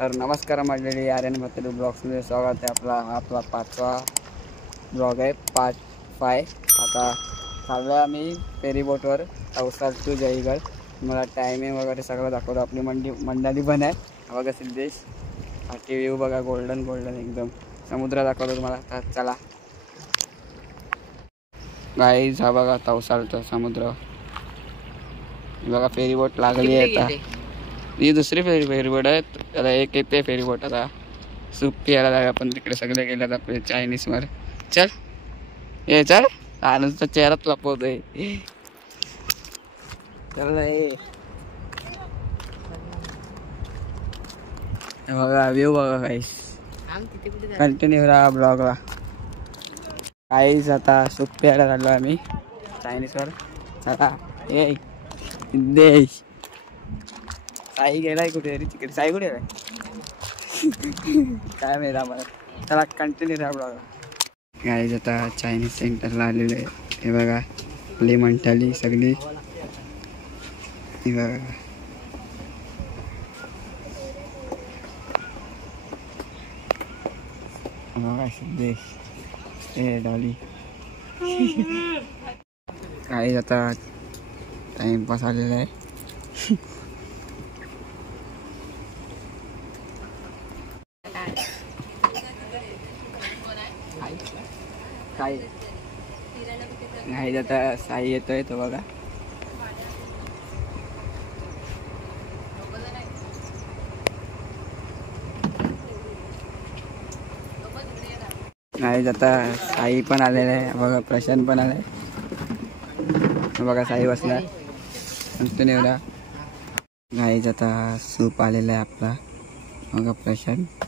तर नमस्कार मंडळी, आर्यन म्हात्रे ब्लॉग्समध्ये स्वागत आहे. आपला 5वा ब्लॉग आहे, पार्ट 5. आता चाललो आहे आम्ही फेरीबोटवर तवसाल टू जयगड. मला टायमिंग वगैरे सगळं दाखवतो. आपली मंडळी पण आहे बघा, सिद्धेश. बाकी व्ह्यू बघा, गोल्डन एकदम समुद्र दाखवतो तुम्हाला. तर चला गाईज, हा बघा तवसालचा समुद्र बघा. फेरीबोट लागली आहे आता. ही दुसरी फेरीबोट आहे. आता एक येते फेरीबोट. आता सूप प्यायला जागा. पण तिकडे सगळे गेल्यात आपले चायनीज वर. चल ये चल, आनंदचा चेहराच लपवतोय. चल ये बघा, व्ह्यू बघा गाईस. कंटिन्यू राहा ब्लॉगला. गाईस आता सूप प्यायला झालो आम्ही चायनीज वर. चला ये देश. साई गेलाय कुठे तरी तिकडे. साई कुठे गेलाय काय माहिती आम्हाला. चला कंटिन्यू राहा ब्लॉगला. गाईज आता चायनीज सेंटरला आलेलो आहे. हे बघा आपली मंडळी सगळी. हे बघा सिद्धेश, हे डॉली. गाईज आता टाइमपास आलेला आहे. गाईज आता साई येतोय तो बघा. गाईज आता साई पण आलेला आहे बघा. प्रशांत पण आलाय बघा. साई बसला सांगतो एवढा. गाईज आता सूप आलेला आहे आपला बघा. प्रशांत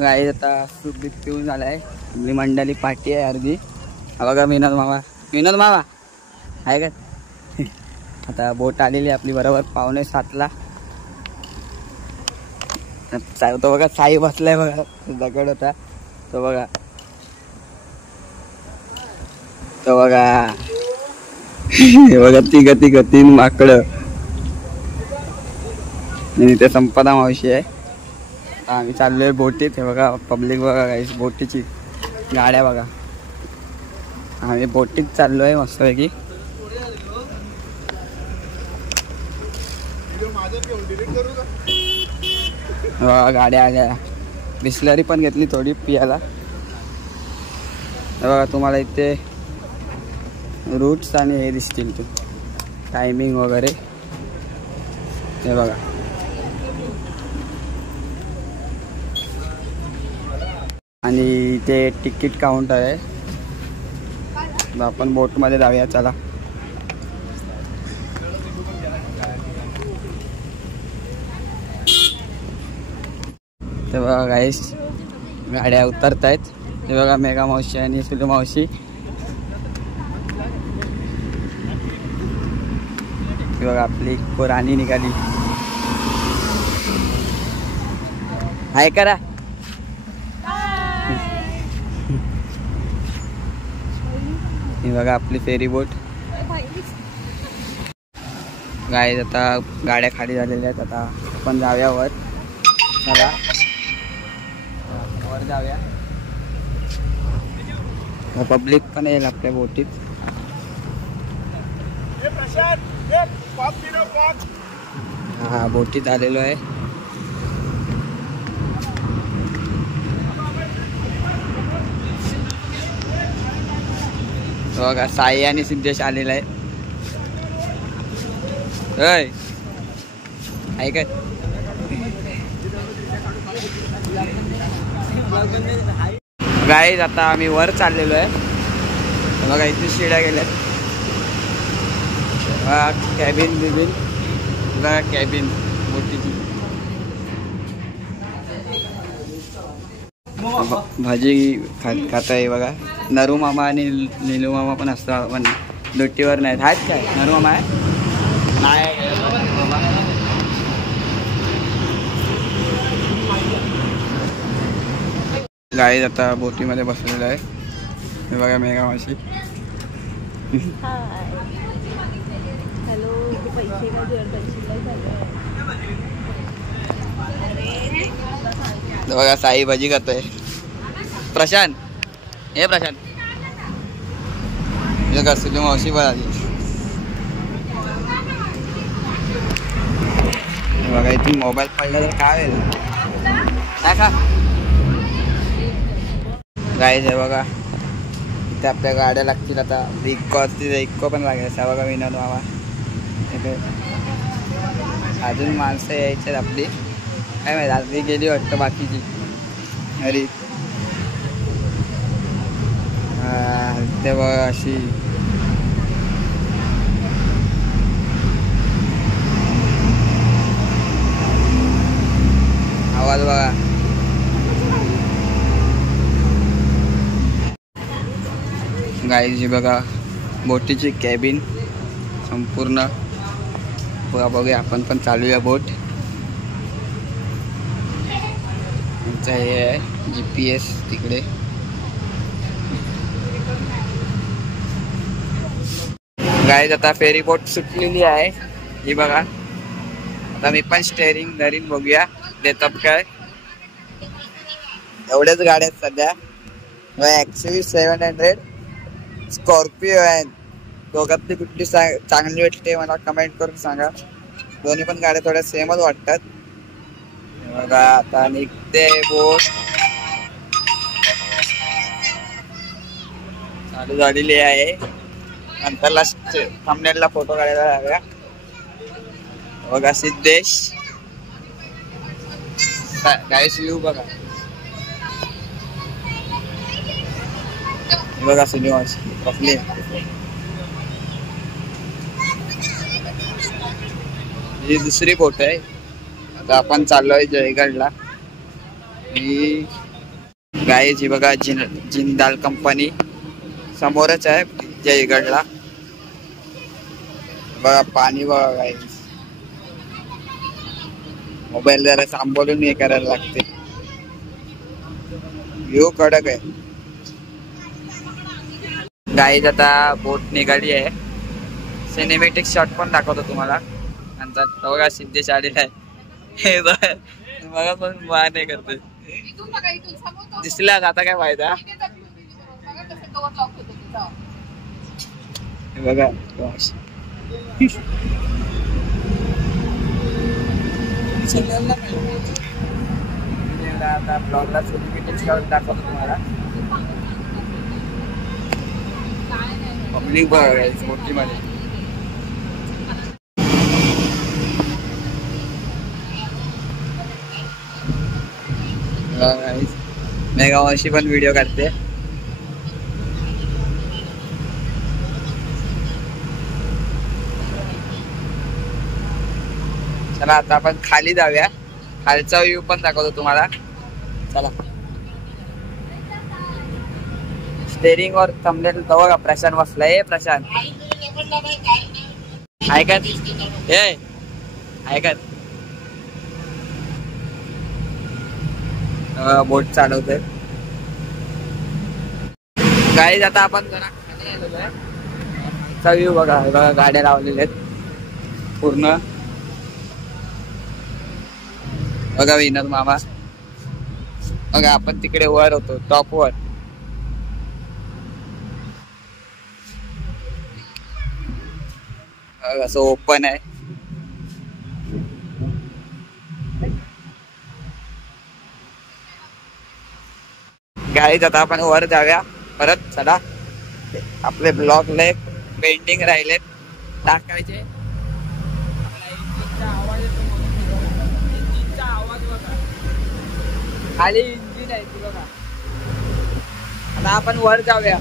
गाईज आता सूप बीप पिऊन झालाय. आपली मंडळी पार्टी आहे अर्धी. बघा विनोद मामा आहे का. आता बोट आलेली आपली बरोबर 6:45ला. तो बघा साई बसलाय बघा. दगड होता तो बघा. हे बघा तीन माकडं. आणि ते संपदा मावशी आहे. आम्ही चाललोय बोटीत. हे बघा पब्लिक बघा गाईस. बोटीची गाड्या बघा. आम्ही बोटीत चाललोय मस्तपैकी. गाड्या आल्या. बिस्लरी पण घेतली थोडी पियाला. बघा तुम्हाला इथे रूट्स आणि हे दिसतील तू टायमिंग वगैरे. हे बघा आणि इथे तिकीट काउंटर आहे. आपण बोटमध्ये जाऊया चला. ते बघा गाईस गाड्या उतरतायत. हे बघा मेघा मावशी आणि सुलू मावशी. हे बघा आपली राणी निघाली. हाय करा. हे बघा आपली फेरी बोट. गाईज आता गाड्या खाली झालेल्या आहेत. आता आपण जाऊया वर. चला वर जाऊया. पब्लिक पण येईल आपल्या बोटीत. हा बोटीत आलेलो आहे. बघा साई आणि सिद्धेश आलेला आहे. ऐक गाईज आता आम्ही वर चाललेलो आहे. बघा इथे शिड्या गेल्यात. कॅबिन बघा. कॅबिन मोठीची. भाजी खात आहे बघा. नरू मामा आणि नीलू मामा पण असतात. पण दुट्टीवर नाहीत. आहेत काय नरू मामा आहे नाही. गाईज आता बोटीमध्ये बसलेलं आहे. हे बघा मेघा मावशी. हॅलो, पैसे का बघा साई भजी करतोय. प्रशांत, हे प्रशांत कसली मावशी पण आली. बघा इथे मोबाईल पडला तर काय होईल. का गाईज आहे बघा, इथे आपल्या गाड्या लागतील आता. इको पण लागेल असा बघा विनोद मामा. अजून माणसं यायची आपली, काय माहिती रात्री गेली वाटतं बाकीची अरे. ते बघा अशी आवाज बघा. गाईची बघा बोटीची कॅबिन संपूर्ण बघा. बघूया आपण पण चालूया बोट. हे आहे GPS तिकडे. गाईज आता फेरी बोट सुटलेली आहे ही बघा. आता मी पण स्टेअरिंग धरीन, बघूया देतात काय. एवढ्याच गाड्या आहेत सध्या. XUV 700 स्कॉर्पिओ आहे. दोघातली कुठली चांगली वाटते मला कमेंट करून सांगा. दोन्ही पण गाड्या थोड्या सेमच वाटतात. बघा आता निघते बोट, चालू झालेली आहे. नंतरला थंबनेलला फोटो काढायला लागला. बघा सिद्धेश गाईस व्ह्यू बघा. बघा सिनेमाची कसली. ही दुसरी बोट आहे. आता आपण चाललोय जयगडला. ही गाईची बघा जिंदाल कंपनी समोरच आहे जयगडला. बघा पाणी बघा गाई. मोबाईल जरा सांभाळून हे करायला लागते. व्ह्यू कडक आहे. गाईज आता बोट निघाली आहे. सिनेमॅटिक शॉट पण दाखवतो तुम्हाला नंतर. बघा सिद्धेश आलेला आहे. हे बघा पण मान हे करतोय. दिसला आता काय फायदा. बघा आता ब्लॉगला सिनेमॅटिक शॉट दाखवतो तुम्हाला. पब्लिक बघा मोठीमध्ये. मेगावाशी पण व्हिडिओ काढते. चला आता आपण खाली जाऊया. खालचा व्ह्यू पण दाखवतो तुम्हाला. चला स्टेरिंग वर थंबनेल बघा. प्रशांत बसलाय. प्रशांत ऐकत हे ऐकत बोट चालवतोय. गाईज आता आपण जरा खाली आलेलो आहे. व्ह्यू बघा. बघा गाड्या लावलेल्या आहेत पूर्ण. बघा विनोद मामा. बघा आपण तिकडे वर होतो टॉप वर. असं ओपन आहे. गाईज आता आपण वर जाऊया परत. चला आपले ब्लॉग लय पेंडिंग राहिलेत टाकायचे. इंजिनचा आवाज बघा. खाली इंजिन आहे ती बघा. आता आपण वर जाऊया.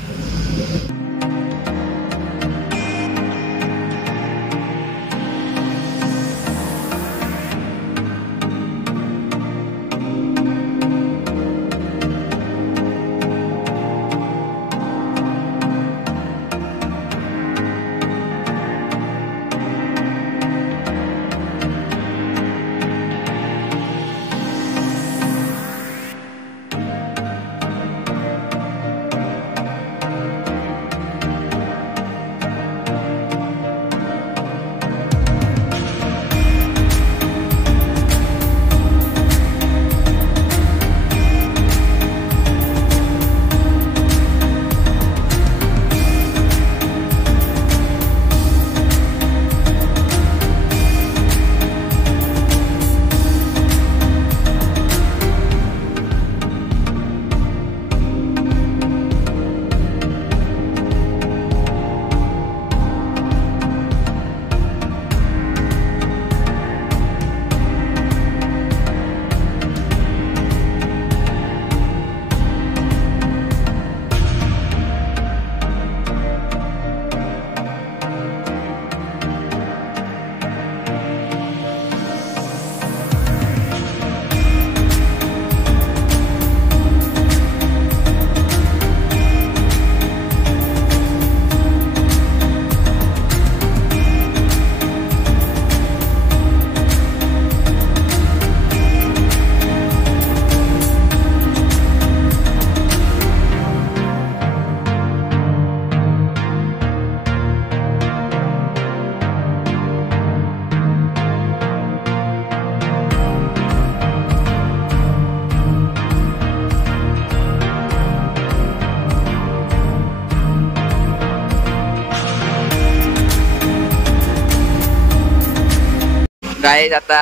गाईज आता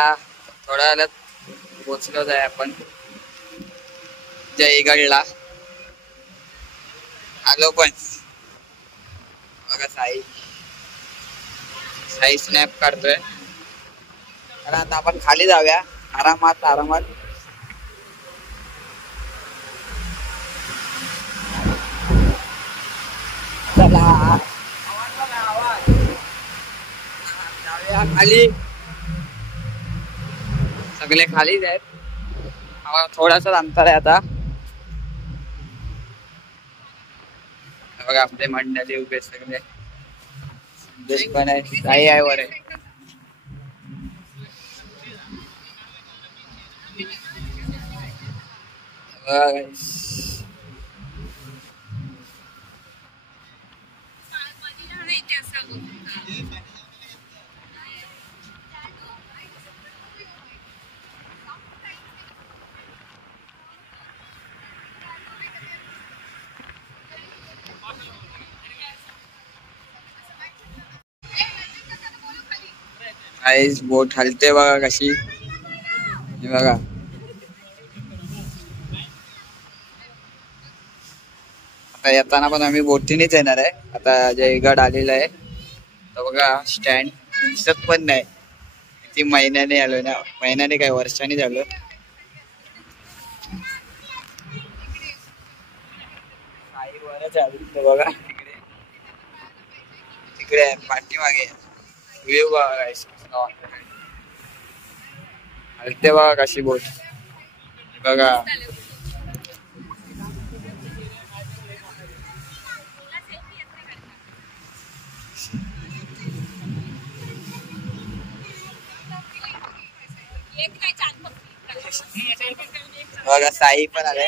थोड्या वेळात पोचलोच आहे आपण जयगडला. आलो पण बघा साई साई स्नॅप काढतोय. तर आता आपण खाली जाऊया आरामात आरामात. चला जाऊया खाली. सगळे खालीच आहेत. थोडासा अंतर आहे आता. बघा आपले मंडळी उभे सगळे. पण आहे साई आहे वर आहे. गाईस बोट हलते बघा कशी. हे बघा आता येताना पण आम्ही बोटीनेच येणार आहे. आता जयगड आलेला आहे तर बघा स्टँड दिसत पण नाही. किती महिन्याने आलो ना. महिन्याने काय वर्षाने झालो. काही वरच आलो बघा. तिकडे पाठीमागे व्ह्यू बघा गाईस. हलते बघा कशी बोट बघा. बघा साई पण आले.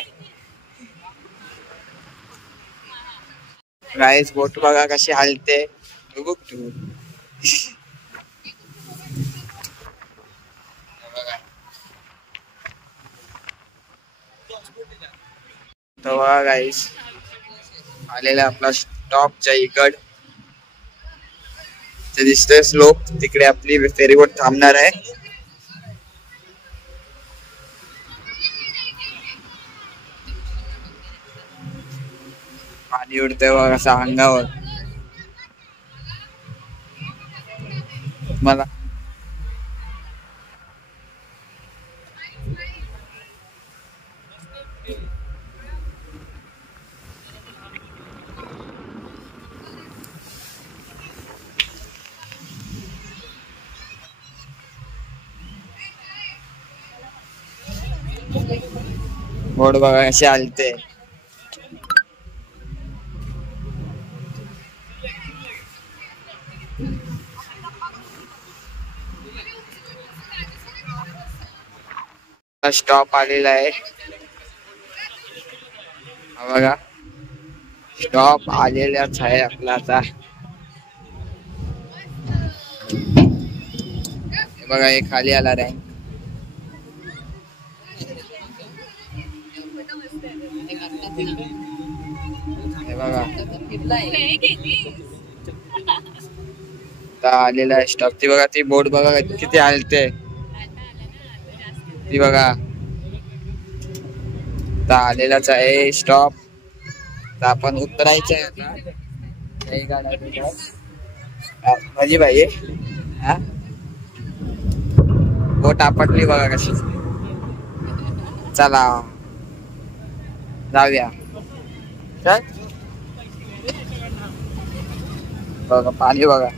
गाईस बोट बघा कशी हलते. बघ तू तेव्हा गाईस आलेला आपला स्टॉप जयगड. ते दिसतोय स्लोप. तिकडे आपली फेरीबोट थांबणार आहे. पाणी उडतंय बघ असं अंगावर. मला बोट बघा कशी हलते. स्टॉप आलेला आहे बघा. स्टॉप आलेलाच आहे आपला आता. बघा हे खाली आला रँक. हे बघा आलेला आहे स्टॉप. ती बघा ती बोट बघा किती हलते ती बघा. आलेलाच आहे स्टॉप. आपण उतरायचं आहे आता. माझी बाई हा बोट आपटली बघा कशी. चला जाऊया. चल बघा पाणी बघा.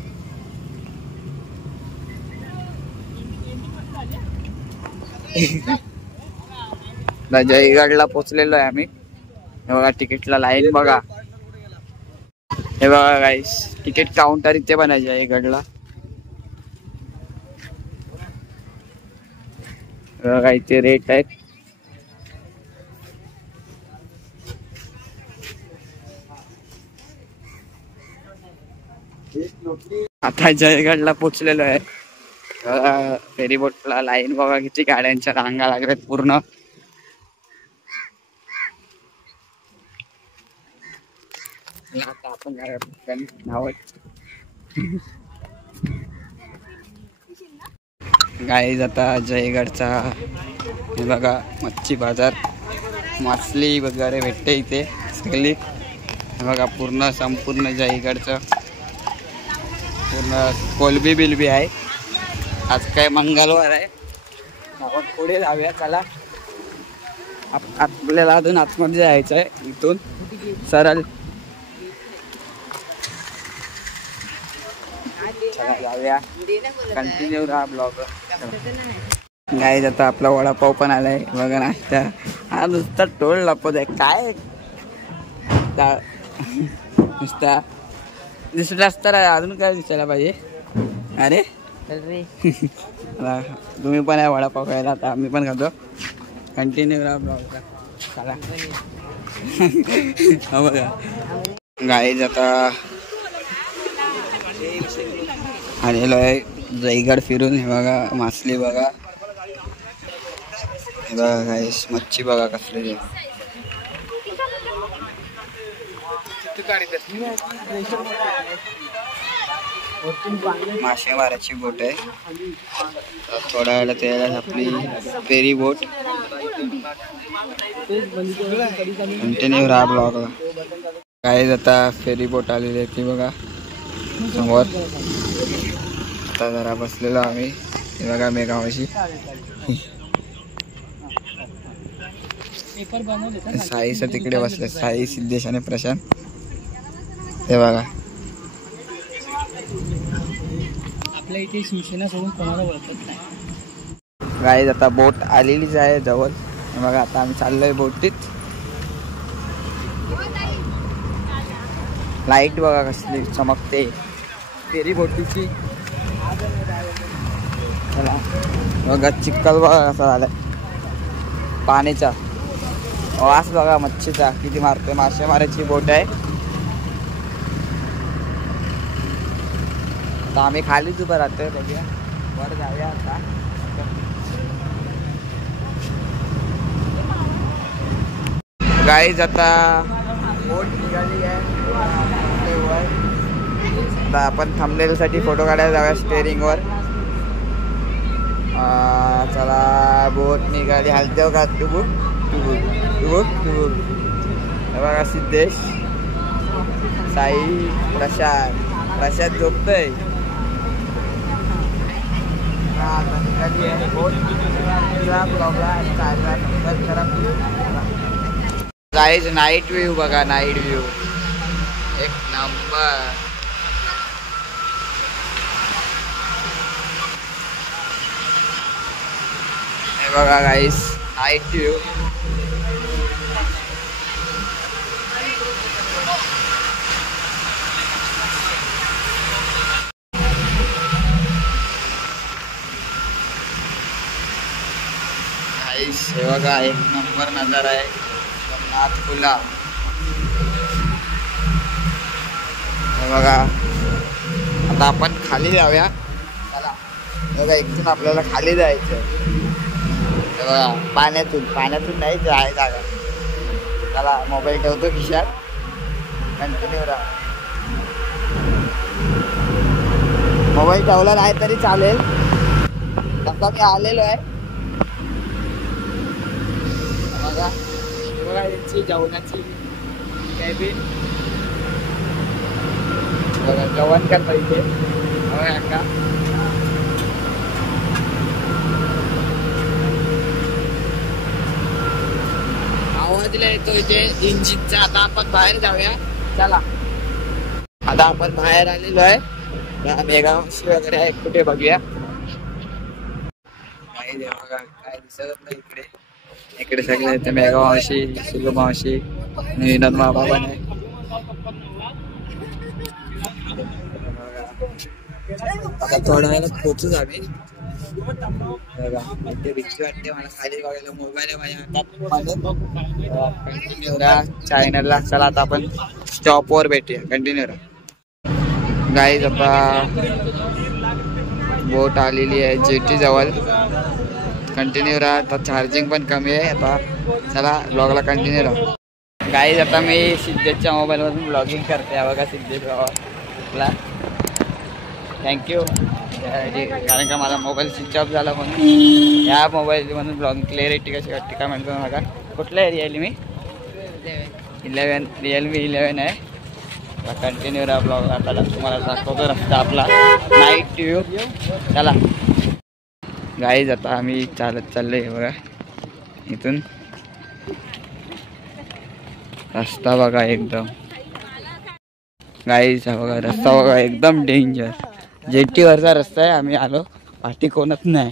जयगडला पोचलेलो आहे आम्ही. हे बघा तिकीटला लाईन बघा. हे बघा गाईस तिकीट काउंटर इथे पण आहे जयगडला. बघा इथे रेट आहेत. आता जयगडला पोचलेलो आहे. फेरीबोटला लाईन बघा किती गाड्यांच्या रांगा लागल्यात पूर्ण. आता आपण नाव गाईज आता जयगडचा हे बघा मच्छी बाजार, मासली वगैरे भेटते इथे सगळी. हे बघा पूर्ण संपूर्ण जयगडचं पूर्ण कोलबी बिलबी आहे. आज काय मंगळवार आहे. आपण पुढे जाऊया चला. आपल्याला अजून आतमध्ये जायचं आहे इथून सरळ. चला जाऊया, कंटिन्यू राहा ब्लॉग. गाईज आता आपला वडापाव पण आलाय बघा नाश्ता. हा नुसता टोल लपत आहे काय नुसता दिसला असता अजून काय दिसायला पाहिजे. अरे तुम्ही पण आहे वडापाव खायला, आता आम्ही पण खातो. कंटिन्यू राहा ब्लॉगला चला. हो बघा गाईज आता आलेलो आहे जयगड फिरून. हे बघा मासली बघा, हे बघा गाईस मच्छी बघा कसली. मासे मारायची बोट आहे. थोड्या वेळेला त्याला आपली फेरी बोट. कंटिन्यू राहा ब्लॉगला. गाईज आता फेरी बोट आलेली आहे ती बघा समोर. आता जरा बसलेलो आम्ही. हे बघा मेगावाशी साईचं तिकडे बसले, साई सिद्धेश आणि प्रशांत. हे बघा आपल्या इथे शिवसेना सोडून कोणाला ओळखत नाही. गाईज आता बोट आलेलीच आहे जवळ. हे बघा आता आम्ही चाललोय बोटीत. लाईट बघा कसली चमकते फेरी बोटीची. चला बघा चिखल बघा कसा झालाय, पाण्याचा वास बघा मच्छीचा किती मारतोय. मासे मारायची बोट आहे. आता आम्ही खालीच उभं राहतोय. बघूया वर जाऊया आता. गाईज आता बोट निघाली आहे. आता आपण थांबलेल्यासाठी फोटो काढायला जाऊया स्टेअरिंग वर. चला बोट निघाली. हलते का टुबुक टुबुक टुबुक टुबुक. हे बघा सिद्धेश, साई, प्रशांत झोपतोय. निघाली आहे बोट. गाईज नाईट व्ह्यू बघा, नाईट व्ह्यू एक नंबर. हे बघा गाईज नाईट व्ह्यू. गाईज हे बघा एक नंबर नजारा आहे नाथ खुला. हे बघा आता आपण खाली जाऊया चला. बघा इथून आपल्याला खाली जायचं. हे बघा पाण्यातून नाही आहे जागा. चला मोबाईल ठेवतो खिशात. कंटिन्यू राहा. मोबाईल ठेवला नाही तरी चालेल. आता मी आलेलो आहे. बघा बघा यांची जेवणाची कॅबिन बघा. जेवण करता इथे बघा का. आवाजला येतो इथे इंजिनचा. आता आपण बाहेर जाऊया चला. आता आपण बाहेर आलेलो आहे. मेगावाशी वगैरे आहे कुठे बघूया. बघा काय दिसत नाही इकडे. इकडे सगळे इथे मेगावाशी, सुलभ मावशी, विनोद मामा पण आहे. आता थोड्या वेळात पोहोचूच आम्ही. रिक्षा वाटते मला खाली बघायला. मोबाईल आहे माझ्या कंटिन्यू राहा चॅनलला. चला आता आपण स्टॉप वर भेटूया. कंटिन्यू राहा. गाईज आता बोट आलेली आहे जेटी जवळ. कंटिन्यू राहा. आता चार्जिंग पण कमी आहे. आता चला ब्लॉगला कंटिन्यू राहा. गाईज आता मी सिद्धेशच्या मोबाईलवरून ब्लॉगिंग करते. बघा सिद्धेश भावाला थँक्यू. कारण का माझा मोबाईल स्विच ऑफ झाला म्हणून या मोबाईलमधून ब्लॉग क्लिअरिटी कशी वाटते का म्हणतो नका. कुठला आहे रिअलमी 11 आहे. कंटिन्यू राहा ब्लॉग. आता तुम्हाला दाखवतो रस्ता आपला नाईट व्ह्यू. चला गाईज आता आम्ही चालत चाललोय बघा. इथून रस्ता बघा एकदम गाईज बघा. रस्ता बघा एकदम डेंजर. जेटीवरचा रस्ता आहे. आम्ही आलो पाठी कोणच नाही.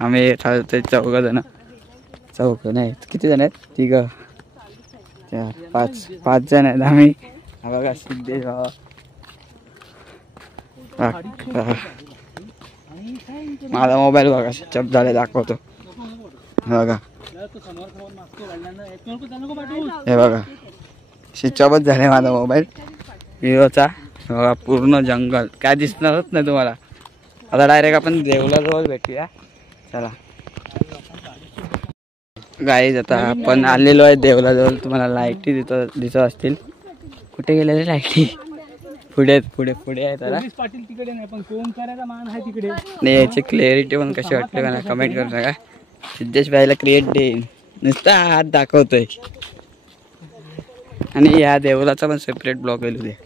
आम्ही चालतोय 4 जण. 4 नाही किती जण आहेत? 3 4 5 जण आहेत आम्ही. हा बघा सिद्धेश माझा मोबाईल बघा स्विच ऑफ झाले दाखवतो. बघा हे बघा स्विच ऑफच झाले माझा मोबाईल विवोचा. बघा पूर्ण जंगल काय दिसणारच नाही तुम्हाला. आता डायरेक्ट आपण देवलाजवळ भेटूया. चला गाईज आता आपण आलेलो आहे देवलाजवळ. तुम्हाला लाईटी दिसत असतील. कुठे गेलेले लाईटी? पुढे पुढे पुढे आहे. त्याला तिकडे नाही पण कोण करायचा मान आहे तिकडे. नाही याची क्लिअरिटी पण कशी वाटते का कमेंट करू नका. सिद्धेश भाईला क्रिएट डे नुसता हात दाखवतोय. आणि या देवलाचा पण सेपरेट ब्लॉग येईल ते.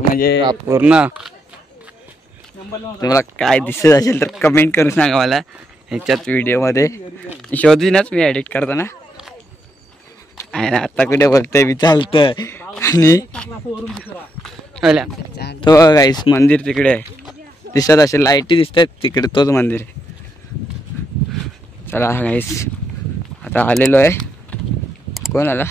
म्हणजे पूर्ण तुम्हाला काय दिसत असेल तर कमेंट करून सांगा मला ह्याच्यात व्हिडिओमध्ये. शोधीनच मी एडिट करताना. आहे ना आता कुठे बोलतोय मी चालतोय. आणि तो गाईस मंदिर तिकडे आहे दिसत असेल. लाईटी दिसत आहेत तिकडे तोच मंदिर आहे. चला गाईस आता आलेलो आहे. कोण आला?